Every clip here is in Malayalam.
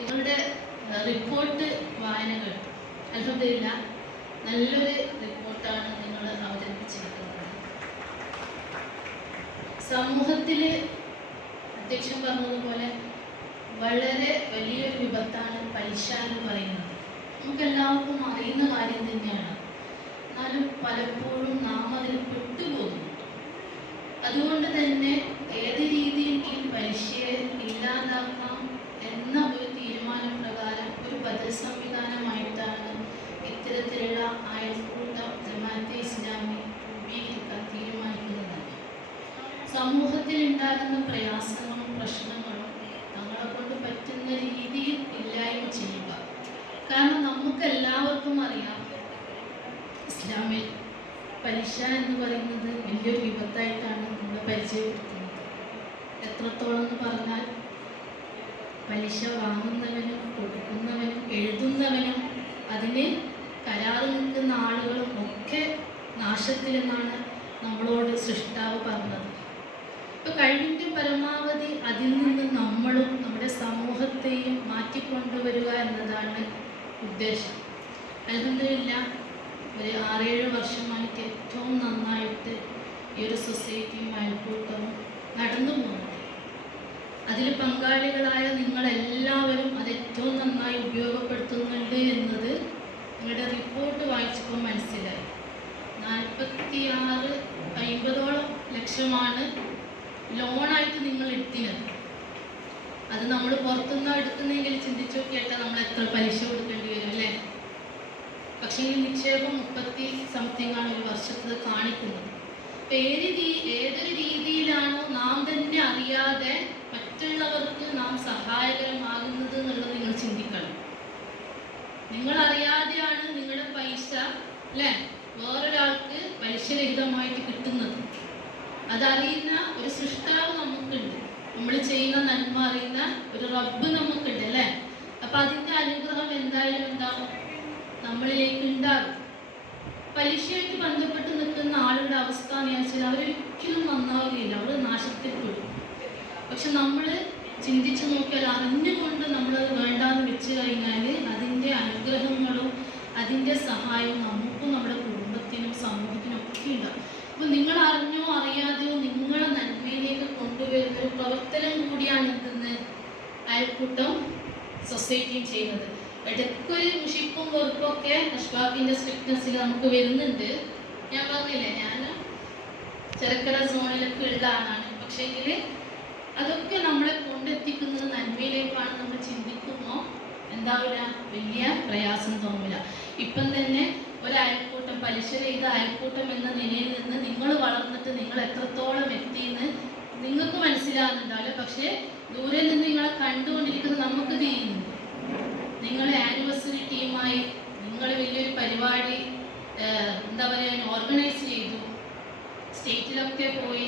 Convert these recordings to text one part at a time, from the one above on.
നിങ്ങളുടെ റിപ്പോർട്ട് വായന കേട്ടു. അൽഹംദുലില്ലാ നല്ലൊരു റിപ്പോർട്ടാണ് നിങ്ങൾ അവതരിപ്പിച്ചിരിക്കുന്നത്. സമൂഹത്തിൽ അധ്യക്ഷൻ പറഞ്ഞതുപോലെ വളരെ വലിയൊരു വിപത്താണ് പലിശ എന്ന് പറയുന്നത്. നമുക്കെല്ലാവർക്കും അറിയുന്ന കാര്യം തന്നെയാണ്. എന്നാലും പലപ്പോഴും നാം അതിൽ പെട്ടുപോകുന്നു. അതുകൊണ്ട് തന്നെ ഏത് രീതിയിൽ ഈ പലിശയെ ഇല്ലാതാക്കാം എന്ന ഒരു തീരുമാനപ്രകാരം ഒരു ബദൽ സംവിധാനമായിട്ടാണ് ഇത്തരത്തിലുള്ള അയൽക്കൂട്ടം ജമാഅത്തെ ഇസ്ലാമി രൂപീകരിക്കാൻ തീരുമാനിക്കുന്നത്. സമൂഹത്തിൽ ഉണ്ടാകുന്ന പ്രയാസങ്ങളും പ്രശ്നങ്ങളും നമ്മളെ കൊണ്ട് പറ്റുന്ന രീതിയിൽ ഇല്ലായ്മ ചെയ്യുക. കാരണം നമുക്കെല്ലാവർക്കും അറിയാം, ഇസ്ലാമിൽ പലിശ എന്ന് പറയുന്നത് വലിയൊരു വിപത്തായിട്ടാണ് നമ്മൾ പരിചയപ്പെടുത്തുന്നത്. എത്രത്തോളം എന്ന് പറഞ്ഞാൽ പലിശ വാങ്ങുന്നവനും കൊടുക്കുന്നവനും എഴുതുന്നവനും അതിന് കരാറ് നിൽക്കുന്ന ആളുകളും ഒക്കെ നാശത്തിലെന്നാണ് നമ്മളോട് സൃഷ്ടാവ് പറഞ്ഞത്. ഇപ്പം കഴിവിൻ്റെ പരമാവധി അതിൽ നിന്ന് നമ്മളും നമ്മുടെ സമൂഹത്തെയും മാറ്റിക്കൊണ്ടുവരിക എന്നതാണ് ഉദ്ദേശം. അൽഹംദുലില്ലാ ഒരു 6-7 വർഷമായിട്ട് ഏറ്റവും നന്നായിട്ട് ഈ ഒരു സൊസൈറ്റിയും അയൽക്കൂട്ടവും നടന്നു പോകുന്നത്. അതിൽ പങ്കാളികളായ നിങ്ങളെല്ലാവരും അത് ഏറ്റവും നന്നായി ഉപയോഗപ്പെടുത്തുന്നുണ്ട് എന്നത് നിങ്ങളുടെ റിപ്പോർട്ട് വായിച്ചപ്പോൾ മനസ്സിലായി. 46-50 ലക്ഷമാണ് ലോണായിട്ട് നിങ്ങൾ എടുത്തിനത്. അത് നമ്മൾ പുറത്തുനിന്ന് എടുക്കുന്നെങ്കിൽ ചിന്തിച്ചു നോക്കിയാൽ നമ്മൾ എത്ര പലിശ കൊടുക്കേണ്ടി വരും അല്ലേ? പക്ഷേ ഈ നിക്ഷേപം 30 ആണ് ഒരു വർഷത്തിൽ കാണിക്കുന്നത്. ഏതൊരു രീതിയിലാണോ നാം തന്നെ അറിയാതെ മറ്റുള്ളവർക്ക് നാം സഹായകരമാകുന്നത് എന്നുള്ളത് നിങ്ങൾ ചിന്തിക്കണം. നിങ്ങൾ അറിയാതെയാണ് നിങ്ങളുടെ പൈസ അല്ലേ വേറൊരാൾക്ക് പലിശരഹിതമായിട്ട് കിട്ടുന്നത്. അതറിയുന്ന ഒരു സൃഷ്ടാവ് നമുക്കുണ്ട്. നമ്മൾ ചെയ്യുന്ന നന്മ അറിയുന്ന ഒരു റബ്ബ് നമുക്കുണ്ട് അല്ലേ? അപ്പം അതിൻ്റെ അനുഗ്രഹം എന്തായാലും ഉണ്ടാവും, നമ്മളിലേക്ക് ഉണ്ടാകും. പലിശയായിട്ട് ബന്ധപ്പെട്ട് നിൽക്കുന്ന ആളുടെ അവസ്ഥ എന്ന് വെച്ചാൽ അവരൊരിക്കലും നന്നാവുകയില്ല, അവർ നാശത്തിൽ പെടും. പക്ഷെ നമ്മൾ ചിന്തിച്ചു നോക്കിയാൽ അറിഞ്ഞുകൊണ്ട് നമ്മളത് വേണ്ടാന്ന് വെച്ച് കഴിഞ്ഞാൽ അതിൻ്റെ അനുഗ്രഹങ്ങളും അതിൻ്റെ സഹായവും നമുക്കും നമ്മുടെ കുടുംബത്തിനും സമൂഹത്തിനും ഒക്കെ ഉണ്ടാകും. അപ്പോൾ നിങ്ങൾ അറിഞ്ഞോ അറിയാതെയോ നിങ്ങളെ നന്മയിലേക്ക് കൊണ്ടുവരുന്ന ഒരു പ്രവർത്തനം കൂടിയാണ് എന്തെന്ന് അയൽക്കൂട്ടം സൊസൈറ്റിയും ചെയ്യുന്നത്. ഇടയ്ക്കൊരു മുഷിപ്പും വെറുപ്പൊക്കെ അഷ്ഫാഖിൻ്റെ സ്ട്രിക്ട്നെസ്സിൽ നമുക്ക് വരുന്നുണ്ട്. ഞാൻ പറഞ്ഞില്ലേ, ഞാൻ ചെറുക്കര സോണിലൊക്കെ ഉള്ള ആളാണ്. പക്ഷേങ്കിൽ അതൊക്കെ നമ്മളെ കൊണ്ടെത്തിക്കുന്നത് നന്മയിലേക്കാണ്. നമ്മൾ ചിന്തിക്കുമ്പോൾ എന്താവില്ല, വലിയ പ്രയാസം തോന്നില്ല. ഇപ്പം തന്നെ ഒരു അയൽക്കൂട്ടം, പലിശ ചെയ്ത അയൽക്കൂട്ടം എന്ന നിലയിൽ നിന്ന് നിങ്ങൾ വളർന്നിട്ട് നിങ്ങൾ എത്രത്തോളം എത്തിയെന്ന് നിങ്ങൾക്ക് മനസ്സിലാകുന്നുണ്ടാവില്ല. പക്ഷേ ദൂരെ നിന്ന് നിങ്ങളെ കണ്ടുകൊണ്ടിരിക്കുന്ന നമുക്ക് ചെയ്യുന്നുണ്ട്. നിങ്ങൾ ആനിവേഴ്സറി ടീമായി നിങ്ങൾ വലിയൊരു പരിപാടി എന്താ പറയുക ഓർഗനൈസ് ചെയ്തു, സ്റ്റേറ്റിലൊക്കെ പോയി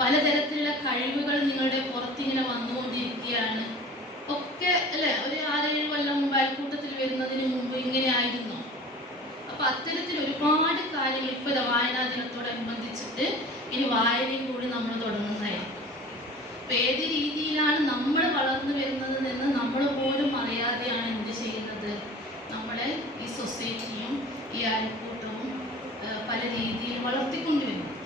പലതരത്തിലുള്ള കഴിവുകൾ നിങ്ങളുടെ പുറത്തിങ്ങനെ വന്നുകൊണ്ടിരിക്കുകയാണ് ഒക്കെ അല്ലേ? ഒരു 6-7 കൊല്ലം മുമ്പ് അയൽക്കൂട്ടത്തിൽ വരുന്നതിന് മുമ്പ് ഇങ്ങനെ ആയിരുന്നു. അപ്പം അത്തരത്തിൽ ഒരുപാട് കാര്യങ്ങൾ ഇപ്പോൾ വായനാ ദിനത്തോടനുബന്ധിച്ചിട്ട് ഇനി വായനയും കൂടി നമ്മൾ തുടങ്ങുന്നതായിരിക്കും. അപ്പം ഏത് രീതിയിലാണ് നമ്മൾ വളർന്നു വരുന്നത് എന്ന് നമ്മൾ പോലും അറിയാതെയാണ് എന്ത് ചെയ്യുന്നത്, നമ്മളെ ഈ സൊസൈറ്റിയും ഈ അയൽക്കൂട്ടവും പല രീതിയിൽ വളർത്തിക്കൊണ്ടുവരുന്നത്.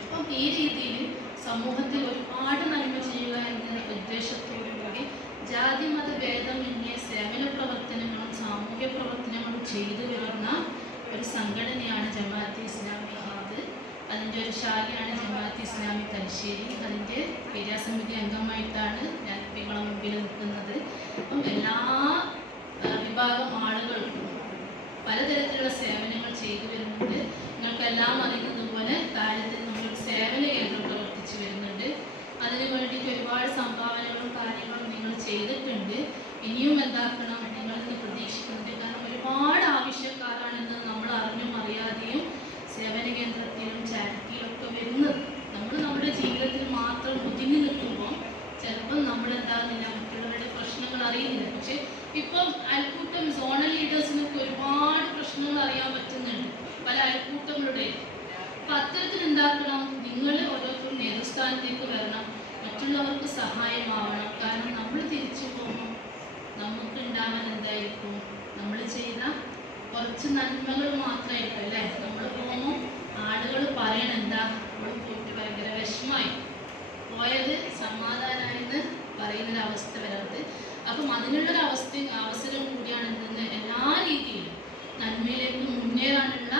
അപ്പം ഈ രീതിയിൽ സമൂഹത്തിൽ ഒരുപാട് നന്മ ചെയ്യുക എന്ന ഉദ്ദേശത്തോടു കൂടി ജാതി മത ഭേദമന്യേ സേവന പ്രവർത്തനങ്ങളും സാമൂഹ്യ പ്രവർത്തനങ്ങളും ചെയ്തു വരുന്ന ഒരു സംഘടനയാണ് ജമാഅത്തെ ഇസ്ലാമി ഹിന്ദ്. അതിൻ്റെ ഒരു ശാഖയാണ് ജമാഅത്തെ ഇസ്ലാമി തലശ്ശേരി. അതിൻ്റെ ക്രിയാസമിതി അംഗമായിട്ടാണ് ഞാൻ നിങ്ങളെ മുമ്പിൽ നിൽക്കുന്നത്. അപ്പം എല്ലാ വിഭാഗം ആളുകൾക്കും പലതരത്തിലുള്ള സേവനങ്ങൾ ചെയ്തു വരുന്നുണ്ട്. നിങ്ങൾക്കെല്ലാം അറിയുന്നത് പോലെ കാര്യത്തിൽ നമ്മളൊരു സേവന കേന്ദ്രം പ്രവർത്തിച്ചു വരുന്നുണ്ട്. അതിന് വേണ്ടിയിട്ട് ഒരുപാട് സംഭാവനകളും കാര്യങ്ങളും നിങ്ങൾ ചെയ്തിട്ടുണ്ട്. ഇനിയും എന്താക്കണം നിങ്ങളിന്ന് പ്രതീക്ഷിക്കുന്നുണ്ട്. കാരണം ഒരുപാട് ആവശ്യക്കാരാണെന്ന് നമ്മൾ അറിഞ്ഞും അറിയാതെയും സേവന കേന്ദ്രത്തിലും ചാരിറ്റിയിലൊക്കെ വരുന്നത്. നമ്മൾ നമ്മുടെ ജീവിതത്തിൽ മാത്രം ഒതുങ്ങി നിൽക്കുമ്പോൾ ചിലപ്പോൾ നമ്മളെന്താകുന്നില്ല, മറ്റുള്ളവരുടെ പ്രശ്നങ്ങൾ അറിയുന്നില്ല. പക്ഷെ ഇപ്പം അയൽക്കൂട്ടം സോണൽ ലീഡേഴ്സിനൊക്കെ ഒരുപാട് പ്രശ്നങ്ങൾ അറിയാൻ പറ്റുന്നുണ്ട് പല അയൽക്കൂട്ടങ്ങളുടെയും. അപ്പം അത്തരത്തിൽ എന്താക്കണം, നിങ്ങൾ ഓരോരുത്തരും നേതൃസ്ഥാനത്തേക്ക് വരണം, മറ്റുള്ളവർക്ക് സഹായമാവണം. കാരണം നമ്മൾ തിരിച്ചു പോകുമ്പോൾ കുറച്ച് നന്മകൾ മാത്രമായിരിക്കും അല്ലേ. നമ്മൾ പോകുമ്പോൾ ആളുകൾ പറയണ എന്താ, നമ്മൾ പോയിട്ട് ഭയങ്കര വിഷമായി പോയത് സമാധാനമായെന്ന് പറയുന്നൊരവസ്ഥ വരാറ്. അപ്പം അതിനുള്ളൊരു അവസരം കൂടിയാണ് എന്തെന്ന് എല്ലാ രീതിയിലും നന്മയിലേക്ക് മുന്നേറാനുള്ള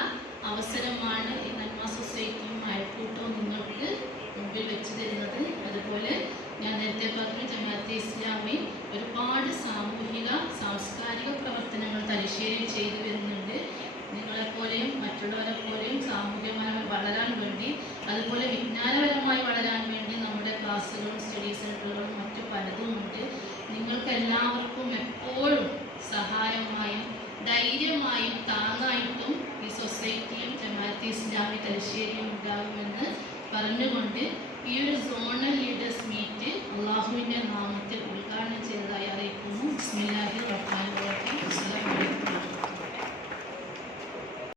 അവസരമാണ് ഈ നന്മ സൊസൈറ്റിയും അയൽക്കൂട്ടവും നിങ്ങൾക്ക് മുമ്പിൽ വെച്ച് തരുന്നത്. അതുപോലെ ഞാൻ നേരത്തെ പറഞ്ഞു ജമാഅത്തെ ഇസ്ലാമി ഒരുപാട് സാമൂഹിക സാംസ്കാരിക പ്രവർത്തനങ്ങൾ തലശ്ശേരിയിൽ ചെയ്തു വരുന്നുണ്ട്. നിങ്ങളെപ്പോലെയും മറ്റുള്ളവരെ പോലെയും സാമൂഹികമായി വളരാൻ വേണ്ടി, അതുപോലെ വിജ്ഞാനപരമായി വളരാൻ വേണ്ടി നമ്മുടെ ക്ലാസ്സുകളും സ്റ്റഡി സെന്ററുകളും മറ്റു പലതുമുണ്ട്. നിങ്ങൾക്ക് എല്ലാവർക്കും എപ്പോഴും സഹായമായും ധൈര്യമായും താങ്ങായിട്ടും ഈ സൊസൈറ്റിയും ജമാഅത്തെ ഇസ്ലാമി തലശ്ശേരിയും ഉണ്ടാകുമെന്ന് പറഞ്ഞുകൊണ്ട് ഈ ഒരു സോണൽ ലീഡേഴ്സ് മീറ്റ് അള്ളാഹുവിൻ്റെ നാമത്തിൽ ഉദ്ഘാടനം ചെയ്തതായി